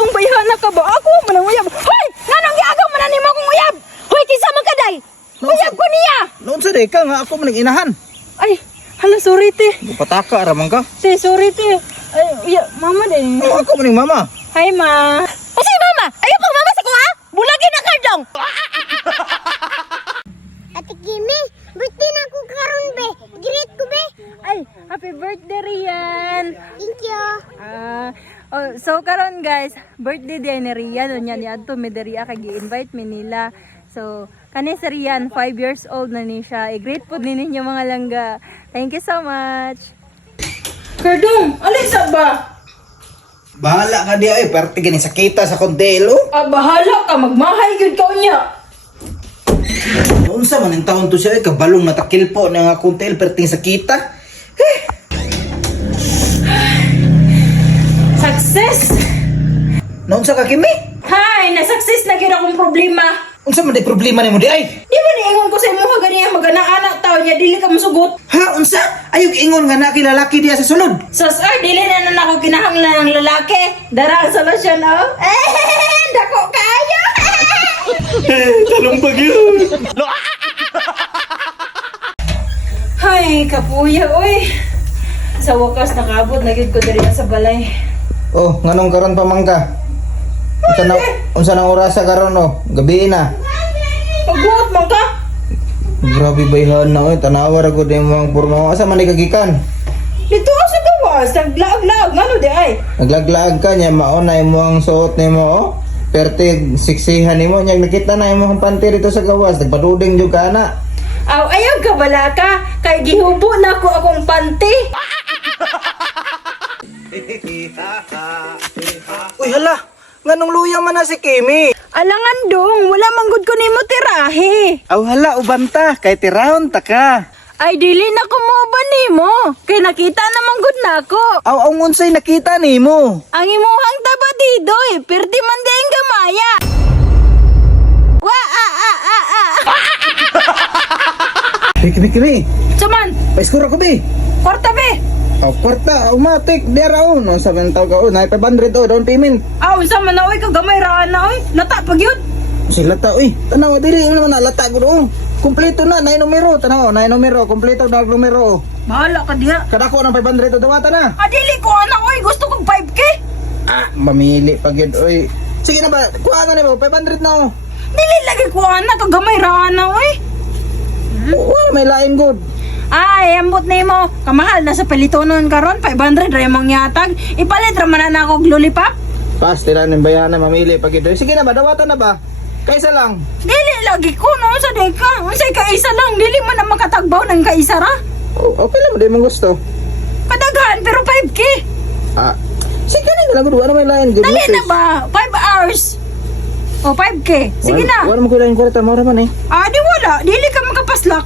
Kaong bayhana ka ba? Ako man ang uyab. Hoy! Nganong giagaw man nimo akong uyab? Hoy, kinsa man ka day? Uyab ko niya. Noon sa deka nga ako man inahan. Ay, hala sorry te. Pataka ramang ka. Te, sorry te. Ay, mama din. Oh, ako man mama. Hi ma. Kasi mama, ayaw pang mama sa kuha. Bulagin na kardong. Ate Kimi, birthday na ako karon be. Greet ko be. Ay, happy birthday Rian. Thank you. So karon guys, birthday day ni Rian unya ni adto mi diri kay gi-invite mi nila. So kani si Rian 5 years old na ni siya. I-greet po din ninyo mga langga. Thank you so much. Kardong, alisa ba? Bahala ka diya perti gani sakita sa kontelo. Bahala ka, magmahay gyud ka unya. Noon sa man ang taon to siya kabalong natakilpo na nga kontel perti sakita. Success! Noon sa kakimi. Hi, na-success na gyud akong problema. Unsa man di problema nimo di ay? Di ba niingon ko sa imo nga ganiya magana-anak taon niya dili ka masugot. Ha unsa? Ayog ingon nga na lalaki diya sa sulod. Sos dili na ako kinahanglan ng lalaki. Dara sa lotion oh. Dako kayo. Talong bagyo. Hay, kapuya oy. Sa wakas nakaabot na gyud ko diri sa balay. Oh, nganong karon pamangka? Unsa na orasa karon oh? Gabi na. Pagbuot man ka. Grabe bayhan na oy, tanawa ra gud imong porno. Asa man kagikan? Dito sa gawas, naglaag-laag ngano di ay. Naglaglaag ka niya mao na imong suot nimo oh. Pertig siksihan nimo nya nakita na imong panty dito sa gawas, nagpaduding jud ka na. Aw ayaw ka bala ka kay gihubo na ko akong panty. Uy hala, nganong luya man na si Kimi? Alangan dong, wala manggod ko nimo tirahe. Aw hala ubanta kay tirahon ta ka. Ay dili na ko mo ba nimo? Kay nakita na manggod nako. Aw ang unsay nakita nimo? Ang imuhang tabadidoy, perti man di ang gamaya. Wa Kimi. Saman, Paiskuro ko bi. kwarta be. Aw kwarta, automatic deraon no sa bentaw ka oh, na 500 oh down payment. Aw, sa man na oy kagamay ra na oy. Lata pag yun. Sila ta uy, tanaw diri naman nalata gud oh. Kompleto na, nay numero, tanaw, nay numero, kompleto na numero. Bahala ka diha. Kadako ng 500 dawata na. Dili ko ana oy, gusto kong 5k. Mamili pag yun, oy. Sige na ba, kuha na nimo 500 na oh. Dili lagi ko ana kagamay ra na oy. Wala may lain good. Ay, ambot nimo. Kamahal na sa pelitonon karon 500 ra imong yatag. Ipalit ra man na ako og lollipop. Pas, tira ng bayanan, mamili pag yun. Sige na ba, dawata na ba? Kaysa lang. Dili lagi ko no sa deka. Unsay kaisa lang, dili man na makatagbaw ng kaisa ra. Okay lang, di mo gusto. Kadaghan pero 5k. Sige na lang, wala may lain good. Dali na ba? 5 hours. O 5k. Sige na. Wala mo ko lain kwarta, mura man eh. Di wala. Dili ka makapaslak.